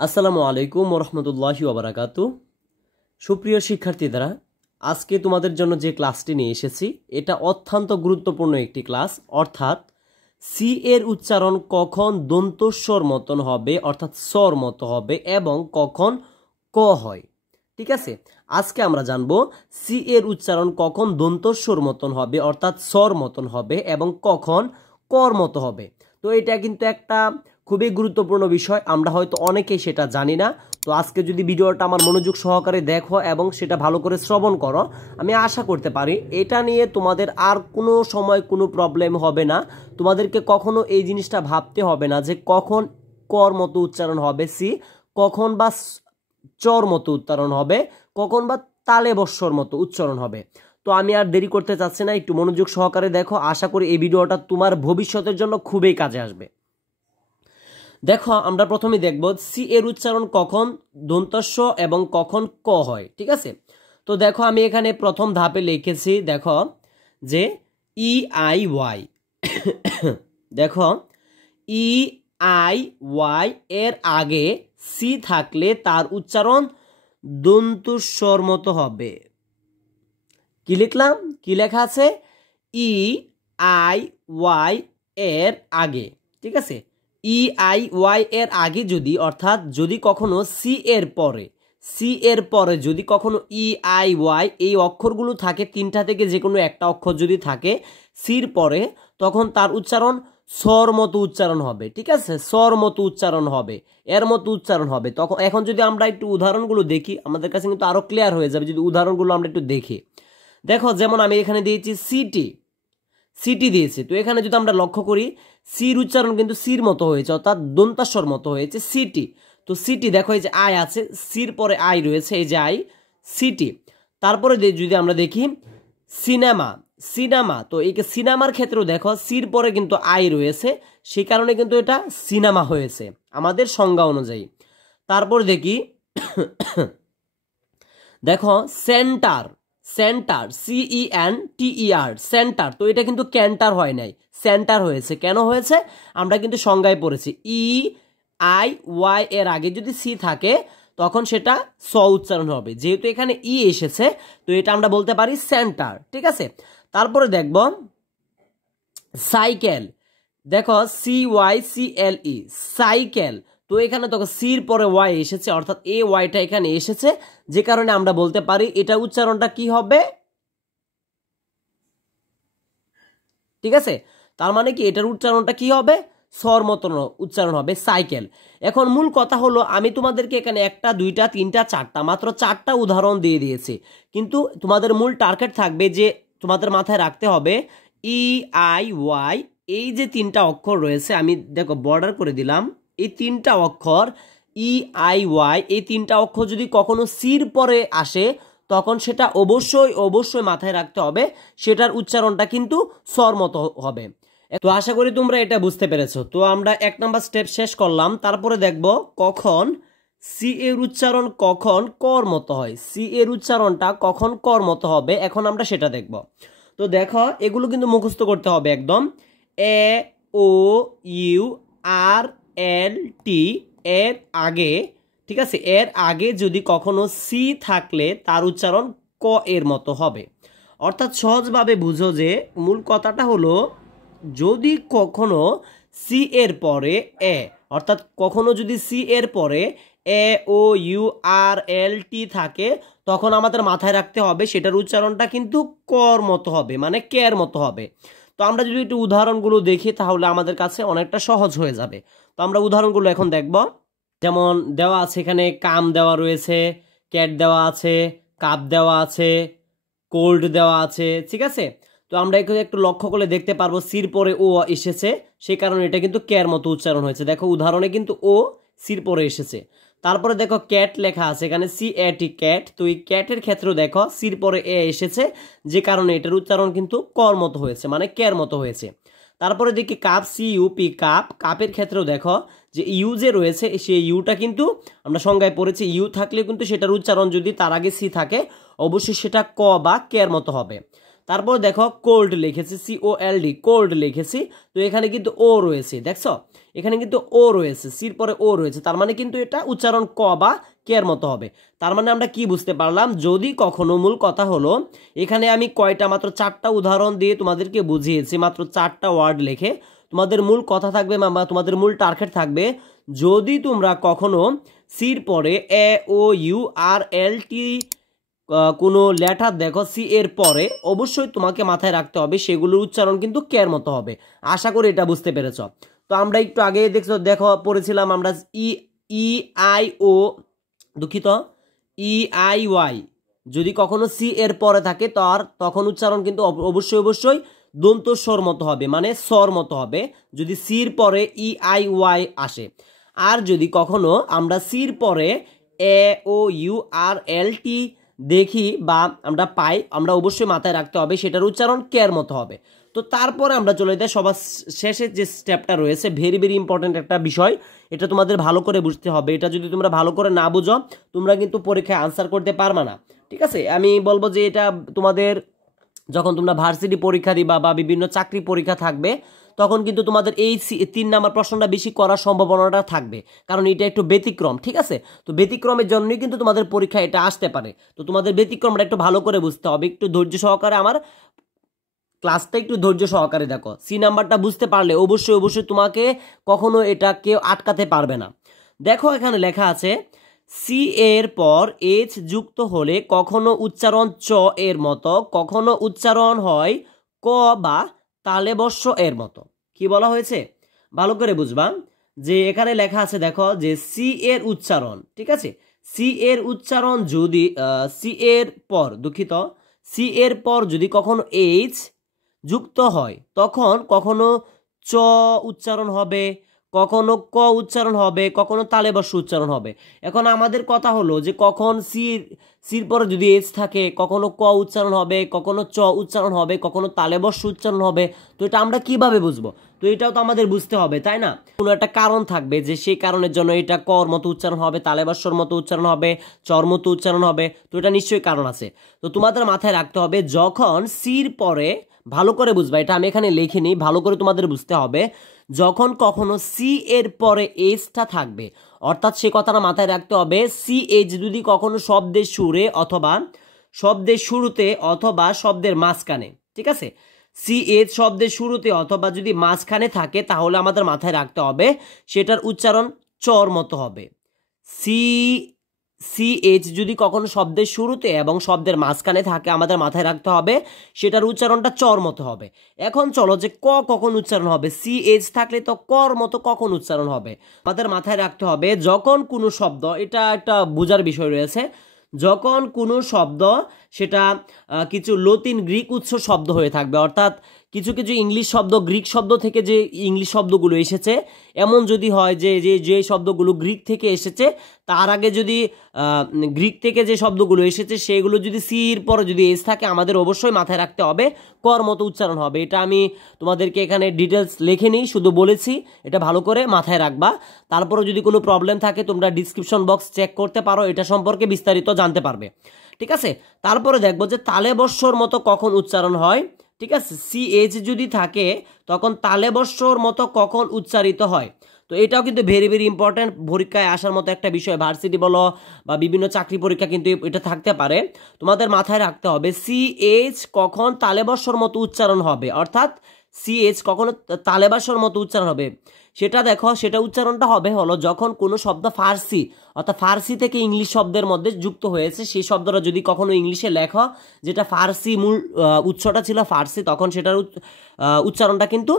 আসসালামু আলাইকুম ওরহমতুল্লাহি ওবারাকাতু। সুপ্রিয় শিক্ষার্থীরা, আজকে তোমাদের জন্য যে ক্লাসটি নিয়ে এসেছি এটা অত্যন্ত গুরুত্বপূর্ণ একটি ক্লাস। অর্থাৎ সি এর উচ্চারণ কখন দন্তস্বর মতন হবে অর্থাৎ স্বর মতো হবে এবং কখন ক হয়। ঠিক আছে, আজকে আমরা জানবো সি এর উচ্চারণ কখন দন্তস্বর মতন হবে অর্থাৎ স্বর মতন হবে এবং কখন কর মতো হবে। তো এটা কিন্তু একটা খুবই গুরুত্বপূর্ণ বিষয়, আমরা হয়তো অনেকেই সেটা জানি না। তো আজকে যদি ভিডিওটা আমার মনোযোগ সহকারে দেখো এবং সেটা ভালো করে শ্রবণ করো, আমি আশা করতে পারি এটা নিয়ে তোমাদের আর কোনো সময় কোনো প্রবলেম হবে না। তোমাদেরকে কখনো এই জিনিসটা ভাবতে হবে না যে কখন কর মতো উচ্চারণ হবে সি, কখন বা চর মতো উচ্চারণ হবে, কখন বা তালে বস্বর মতো উচ্চারণ হবে। তো আমি আর দেরি করতে চাচ্ছি না, একটু মনোযোগ সহকারে দেখো। আশা করি এই ভিডিওটা তোমার ভবিষ্যতের জন্য খুবই কাজে আসবে। দেখো, আমরা প্রথমে দেখব সি এর উচ্চারণ কখন দন্তস্ব এবং কখন ক হয়। ঠিক আছে, তো দেখো আমি এখানে প্রথম ধাপে লিখেছি, দেখো যে ই আই ওয়াই। দেখো ই আই ওয়াই এর আগে সি থাকলে তার উচ্চারণ দন্তস্বর মতো হবে। কি লিখলাম, কি লেখা আছে? ই আই ওয়াই এর আগে। ঠিক আছে, ই আই ওয়াই এর আগে যদি, অর্থাৎ যদি কখনো সি এর পরে যদি কখনো ই আই ওয়াই এই অক্ষরগুলো থাকে, তিনটা থেকে যে কোনো একটা অক্ষর যদি থাকে সির পরে, তখন তার উচ্চারণ স্বর মতো উচ্চারণ হবে। ঠিক আছে, স্বর মতো উচ্চারণ হবে, এর মতো উচ্চারণ হবে। তখন এখন যদি আমরা একটু উদাহরণগুলো দেখি, আমাদের কাছে কিন্তু আরো ক্লিয়ার হয়ে যাবে যদি উদাহরণগুলো আমরা একটু দেখি। দেখো, যেমন আমি এখানে দিয়েছি সিটি, সিটি দিয়েছি। তো এখানে যদি আমরা লক্ষ্য করি, সির উচ্চারণ কিন্তু সির মতো হয়েছে, অর্থাৎ দন্তাস্বর মতো হয়েছে সিটি। তো সিটি, দেখো এই যে আই আছে, সির পরে আই রয়েছে, এই যে আই, সিটি। তারপরে যদি আমরা দেখি সিনেমা, সিনেমা, তো এই সিনেমার ক্ষেত্রেও দেখো সির পরে কিন্তু আই রয়েছে, সেই কারণে কিন্তু এটা সিনেমা হয়েছে আমাদের সংজ্ঞা অনুযায়ী। তারপর দেখি দেখো সেন্টার, সেন্টার CENTER, সেন্টার, তো এটা কিন্তু ক্যান্টার হয় নাই, সেন্টার হয়েছে। কেন হয়েছে আমরা কিন্তু সংজ্ঞায় পড়েছি, ই আই ওয়াই এর আগে যদি সি থাকে তখন সেটা স উচ্চারণ হবে। যেহেতু এখানে ই এসেছে, তো এটা আমরা বলতে পারি সেন্টার। ঠিক আছে, তারপরে দেখব সাইকেল। দেখো CYCLE, সাইকেল, তো এখানে দেখো সির পরে ওয়াই এসেছে, অর্থাৎ এ ওয়াইটা এখানে এসেছে, যে কারণে আমরা বলতে পারি এটা উচ্চারণটা কি হবে। ঠিক আছে, তার মানে কি এটার উচ্চারণটা কি হবে, স্বর মতন উচ্চারণ হবে, সাইকেল। এখন মূল কথা হলো, আমি তোমাদেরকে এখানে একটা দুইটা তিনটা চারটা, মাত্র চারটা উদাহরণ দিয়ে দিয়েছি, কিন্তু তোমাদের মূল টার্গেট থাকবে যে তোমাদের মাথায় রাখতে হবে ই আই ওয়াই এই যে তিনটা অক্ষর রয়েছে, আমি দেখো বর্ডার করে দিলাম, এই তিনটা অক্ষর ই আই ওয়াই, এই তিনটা অক্ষর যদি কখনো সির পরে আসে তখন সেটা অবশ্যই অবশ্যই মাথায় রাখতে হবে, সেটার উচ্চারণটা কিন্তু স্বর মতো হবে। তো আশা করি তোমরা এটা বুঝতে পেরেছো। তো আমরা 1 নাম্বার স্টেপ শেষ করলাম। তারপরে দেখব কখন সি এর উচ্চারণ কখন কর মতো হয়, সি এর উচ্চারণটা কখন কর মতো হবে, এখন আমরা সেটা দেখব। তো দেখো, এগুলো কিন্তু মুখস্থ করতে হবে একদম। এ ও ইউ আর এল টি এর আগে, ঠিক আছে, এর আগে যদি কখনো সি থাকলে তার উচ্চারণ ক এর মতো হবে। অর্থাৎ সহজভাবে বুঝো যে মূল কথাটা হলো, যদি কখনো সি এর পরে এ, অর্থাৎ কখনো যদি সি এর পরে এ ও ইউ আর এল টি থাকে, তখন আমাদের মাথায় রাখতে হবে সেটার উচ্চারণটা কিন্তু কর মতো হবে, মানে কের মতো হবে। তো আমরা যদি একটু উদাহরণগুলো দেখি তাহলে আমাদের কাছে অনেকটা সহজ হয়ে যাবে। তো আমরা উদাহরণগুলো এখন দেখব। যেমন দেওয়া আছে এখানে কাম দেওয়া রয়েছে, ক্যাট দেওয়া আছে, কাপ দেওয়া আছে, কোল্ড দেওয়া আছে। ঠিক আছে, তো আমরা একটু লক্ষ্য করলে দেখতে পারবো সির পরে ও এসেছে, সেই কারণে এটা কিন্তু ক্যার মতো উচ্চারণ হয়েছে। দেখো উদাহরণে কিন্তু ও সির পরে এসেছে। তারপরে দেখো ক্যাট লেখা আছে এখানে CAT, ক্যাট, তো এই ক্যাটের ক্ষেত্রেও দেখো সির পরে এ এসেছে, যে কারণে এটার উচ্চারণ কিন্তু কর মতো হয়েছে, মানে ক্যার মতো হয়েছে। তারপরে দেখি কাপ CUP, কাপ, কাপের ক্ষেত্রেও দেখো যে ইউ যে রয়েছে সেই ইউটা কিন্তু আমরা সংজ্ঞায় পড়েছি, ইউ থাকলে কিন্তু সেটার উচ্চারণ যদি তার আগে সি থাকে অবশ্যই সেটা ক বা কের মতো হবে। তারপর দেখো কোল্ড লিখেছি, COLD, কোল্ড লিখেছি। তো এখানে কিন্তু ও রয়েছে, দেখছো এখানে কিন্তু ও রয়েছে, সির পরে ও রয়েছে, তার মানে কিন্তু এটা উচ্চারণ ক বা কের মতো হবে। তার মানে আমরা কি বুঝতে পারলাম, যদি কখনো, মূল কথা হলো এখানে আমি কয়টা, মাত্র 4টা উদাহরণ দিয়ে তোমাদেরকে বুঝিয়েছি, মাত্র 4টা ওয়ার্ড লিখে। তোমাদের মূল কথা থাকবে বা তোমাদের মূল টার্গেট থাকবে, যদি তোমরা কখনো সির পরে AOURLT কোনো লেটার দেখো সি এর পরে, অবশ্যই তোমাকে মাথায় রাখতে হবে সেগুলোর উচ্চারণ কিন্তু কের মতো হবে। আশা করি এটা বুঝতে পেরেছ। তো আমরা একটু আগে দেখো পড়েছিলাম আমরা EIO, দুঃখিত, EIY যদি কখনো সি এর পরে থাকে তখন উচ্চারণ কিন্তু অবশ্যই দন্ত স্বর মতো হবে, মানে স্বর মতো হবে যদি সির পরে EIY আসে। আর যদি কখনো আমরা সির পরে AOURLT দেখি বা আমরা পাই, আমরা অবশ্যই মাথায় রাখতে হবে সেটার উচ্চারণ কের মতো হবে। তো তারপরে আমরা চলে যাই সবার শেষে যে স্টেপটা রয়েছে, ভেরি ইম্পর্টেন্ট একটা বিষয়, এটা তোমাদের ভালো করে বুঝতে হবে। এটা যদি তোমরা ভালো করে না বুঝো, তোমরা কিন্তু পরীক্ষায় আনসার করতে পারবে না। ঠিক আছে, আমি বলবো যে এটা তোমাদের যখন তোমরা ভার্সিটি পরীক্ষা দিবা বা বিভিন্ন চাকরি পরীক্ষা থাকবে, তখন কিন্তু তোমাদের এই 3 নাম্বার প্রশ্নটা বেশি করার সম্ভাবনাটা থাকবে, কারণ এটা একটু ব্যতিক্রম। ঠিক আছে, তো ব্যতিক্রমের জন্যই কিন্তু তোমাদের পরীক্ষা এটা আসতে পারে। তো তোমাদের ব্যতিক্রমটা একটু ভালো করে বুঝতে হবে, একটু ধৈর্য সহকারে আমার ক্লাসটা একটু ধৈর্য সহকারে দেখো। সি নাম্বারটা বুঝতে পারলে অবশ্যই তোমাকে কখনো এটা কেউ আটকাতে পারবে না। দেখো এখানে লেখা আছে, সি এর পর এইচ যুক্ত হলে কখনো উচ্চারণ চ এর মতো, কখনো উচ্চারণ হয় ক বা তালেবস্য এর মতো। কি বলা হয়েছে ভালো করে বুঝবা, যে এখানে লেখা আছে দেখো যে সি এর উচ্চারণ, ঠিক আছে, সি এর উচ্চারণ যদি সি এর পর, দুঃখিত, সি এর পর যদি কখনো এইচ যুক্ত হয় তখন কখনো চ উচ্চারণ হবে, কখনো ক উচ্চারণ হবে, কখনো তালেবস্য উচ্চারণ হবে। এখন আমাদের কথা হলো যে কখন সির পরে যদি এস থাকে কখনো ক উচ্চারণ হবে, কখনো চ উচ্চারণ হবে, কখনো তালেবস্য উচ্চারণ হবে। তো এটা আমরা কিভাবে বুঝবো? তো এটাও তো আমাদের বুঝতে হবে, তাই না? কোনো একটা কারণ থাকবে যে সেই কারণের জন্য এটা কর মতো উচ্চারণ হবে, তালেবস্যর মতো উচ্চারণ হবে, চর মতো উচ্চারণ হবে। তো এটা নিশ্চয়ই কারণ আছে। তো তোমাদের মাথায় রাখতে হবে, যখন সির পরে, ভালো করে বুঝবা, এটা আমি এখানে লিখিনি, ভালো করে তোমাদের বুঝতে হবে, যখন কখনো সি এর পরে এইচটা থাকবে, অর্থাৎ সে কথাটা মাথায় রাখতে হবে, সি এইচ যদি কখনো শব্দের সুরে অথবা শব্দের শুরুতে অথবা শব্দের মাঝখানে, ঠিক আছে, সি এইচ শব্দের শুরুতে অথবা যদি মাঝখানে থাকে, তাহলে আমাদের মাথায় রাখতে হবে সেটার উচ্চারণ চর মতো হবে। সিএইচ যদি কখনো শব্দের শুরুতে এবং শব্দের মাঝখানে থাকে, আমাদের মাথায় রাখতে হবে সেটার উচ্চারণটা চর মতো হবে। এখন চলো যে ক কখন উচ্চারণ হবে, সিএইচ থাকলে তো কর মতো কখন উচ্চারণ হবে। আমাদের মাথায় রাখতে হবে যখন কোনো শব্দ, এটা একটা বোঝার বিষয় রয়েছে, যখন কোনো শব্দ সেটা কিছু লতিন গ্রিক উৎস শব্দ হয়ে থাকবে, অর্থাৎ কিছু ইংলিশ শব্দ গ্রিক শব্দ থেকে যে ইংলিশ শব্দগুলো এসেছে, এমন যদি হয় যে যে শব্দগুলো গ্রিক থেকে এসেছে, তার আগে যদি গ্রিক থেকে যে শব্দগুলো এসেছে সেগুলো যদি সির পরে যদি এস থাকে, আমাদের অবশ্যই মাথায় রাখতে হবে কর মতো উচ্চারণ হবে। এটা আমি তোমাদেরকে এখানে ডিটেলস লিখে নিই, শুধু বলেছি, এটা ভালো করে মাথায় রাখবা। তারপরে যদি কোনো প্রবলেম থাকে তোমরা ডিসক্রিপশন বক্স চেক করতে পারো, এটা সম্পর্কে বিস্তারিত জানতে পারবে। ঠিক আছে, তারপরে দেখবো যে তালেবস্যর মতো কখন উচ্চারণ হয়। ঠিক আছে, সিএইচ যদি থাকে তখন তালেবস্যর মতো কখন উচ্চারিত হয়। তো এটাও কিন্তু ভেরি ইম্পর্টেন্ট, পরীক্ষায় আসার মতো একটা বিষয়, ভার্সিটি বলো বা বিভিন্ন চাকরি পরীক্ষা কিন্তু এটা থাকতে পারে। তোমাদের মাথায় রাখতে হবে সিএইচ কখন তালেবস্যর মতো উচ্চারণ হবে, অর্থাৎ সিএইচ কখনো তালেবস্যর মতো উচ্চারণ হবে। সেটা দেখো, সেটা উচ্চারণটা হবে হলো যখন কোনো শব্দ ফার্সি, অর্থাৎ ফার্সি থেকে ইংলিশ শব্দের মধ্যে যুক্ত হয়েছে, সেই শব্দটা যদি কখনো ইংলিশে লেখো, যেটা ফার্সি মূল উৎসটা ছিল ফার্সি, তখন সেটার উচ্চারণটা কিন্তু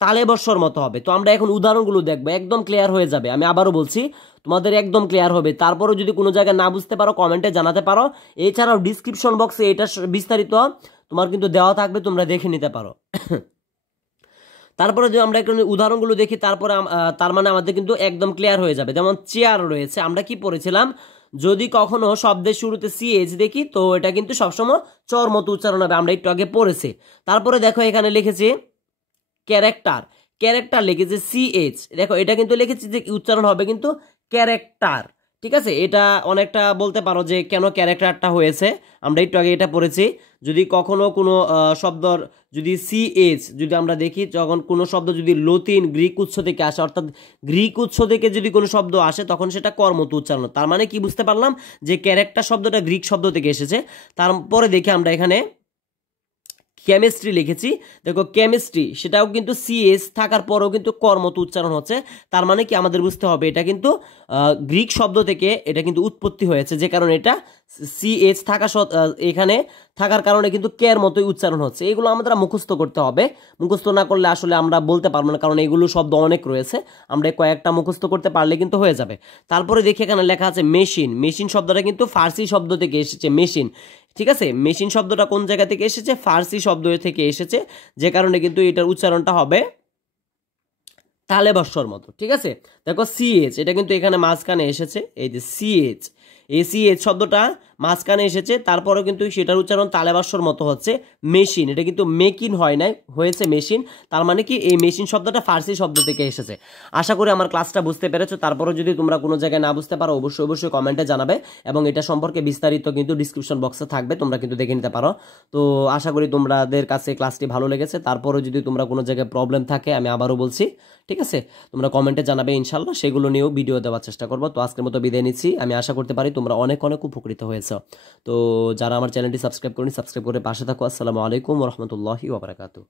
তালেবস্যর মতো হবে। তো আমরা এখন উদাহরণগুলো দেখবো, একদম ক্লিয়ার হয়ে যাবে। আমি আবারও বলছি, তোমাদের একদম ক্লিয়ার হবে। তারপরেও যদি কোনো জায়গায় না বুঝতে পারো কমেন্টে জানাতে পারো। এছাড়াও ডিসক্রিপশন বক্সে এটা বিস্তারিত তোমার কিন্তু দেওয়া থাকবে, তোমরা দেখে নিতে পারো। তারপরে যদি আমরা একটু উদাহরণগুলো দেখি, তারপরে তার মানে আমাদের কিন্তু একদম ক্লিয়ার হয়ে যাবে। যেমন চেয়ার রয়েছে, আমরা কি পড়েছিলাম, যদি কখনো শব্দের শুরুতে সিএইচ দেখি তো এটা কিন্তু সবসময় চর মতো উচ্চারণ হবে, আমরা একটু আগে পড়েছি। তারপরে দেখো এখানে লিখেছি ক্যারেক্টার লিখেছে সিএইচ, দেখো এটা কিন্তু লিখেছি যে উচ্চারণ হবে কিন্তু ক্যারেক্টার। ঠিক আছে, এটা অনেকটা বলতে পারো যে কেন ক্যারেক্টারটা হয়েছে, আমরা একটু আগে এটা পড়েছি। যদি কখনো কোনো শব্দর যদি সিএচ যদি আমরা দেখি, যখন কোনো শব্দ যদি লতিন গ্রিক উৎস থেকে আসে, অর্থাৎ গ্রিক উৎস থেকে যদি কোনো শব্দ আসে তখন সেটা কর্মত উচ্চারণ। তার মানে কি বুঝতে পারলাম যে ক্যারেক্টার শব্দটা গ্রিক শব্দ থেকে এসেছে। তারপরে দেখি আমরা এখানে কেমিস্ট্রি লিখেছি, দেখো কেমিস্ট্রি সেটাও কিন্তু সিএস থাকার পরেও কিন্তু কর্মত উচ্চারণ হচ্ছে। তার মানে কি আমাদের বুঝতে হবে এটা কিন্তু গ্রিক শব্দ থেকে এটা কিন্তু উৎপত্তি হয়েছে, যে কারণে এটা সিএস থাকা এখানে থাকার কারণে কিন্তু কের মতোই উচ্চারণ হচ্ছে। এগুলো আমাদের মুখস্থ করতে হবে, মুখস্থ না করলে আসলে আমরা বলতে পারবো না, কারণ এগুলো শব্দ অনেক রয়েছে, আমরা কয়েকটা মুখস্থ করতে পারলে কিন্তু হয়ে যাবে। তারপরে দেখি এখানে লেখা আছে মেশিন। মেশিন শব্দটা কিন্তু ফার্সি শব্দ থেকে এসেছে, মেশিন। ঠিক আছে, মেশিন শব্দটা কোন জায়গা থেকে এসেছে? ফার্সি শব্দ থেকে এসেছে, যে কারণে কিন্তু এটার উচ্চারণটা হবে তালেবস্যর মতো। ঠিক আছে, দেখো সিএচ এটা কিন্তু এখানে মাঝখানে এসেছে, এই যে সিএচ, এই সিএচ শব্দটা মাঝখানে এসেছে, তারপরেও কিন্তু সেটার উচ্চারণ তালেবাস্যর মতো হচ্ছে মেশিন। এটা কিন্তু মেকিন হয় নাই, হয়েছে মেশিন। তার মানে কি এই মেশিন শব্দটা ফার্সি শব্দ থেকে এসেছে। আশা করি আমার ক্লাসটা বুঝতে পেরেছো। তারপরে যদি তোমরা কোনো জায়গায় না বুঝতে পারো অবশ্যই অবশ্যই কমেন্টে জানাবে, এবং এটা সম্পর্কে বিস্তারিত কিন্তু ডিসক্রিপশন বক্সে থাকবে, তোমরা কিন্তু দেখে নিতে পারো। তো আশা করি তোমাদের কাছে ক্লাসটি ভালো লেগেছে। তারপরে যদি তোমরা কোনো জায়গায় প্রবলেম থাকে আমি আবারও বলছি, ঠিক আছে, তোমরা কমেন্টে জানাবে, ইনশাল্লাহ সেগুলো নিয়েও ভিডিও দেওয়ার চেষ্টা করবো। তো আজকের মতো বিদায় নিচ্ছি। আমি আশা করতে পারি তোমরা অনেক অনেক উপকৃত হয়েছ। তো যারা আমার চ্যানেলটি সাবস্ক্রাইব করেনি সাবস্ক্রাইব করে পাশে থাকো। আসসালামু আলাইকুম ওয়া রাহমাতুল্লাহি ওয়া বারাকাতুহু।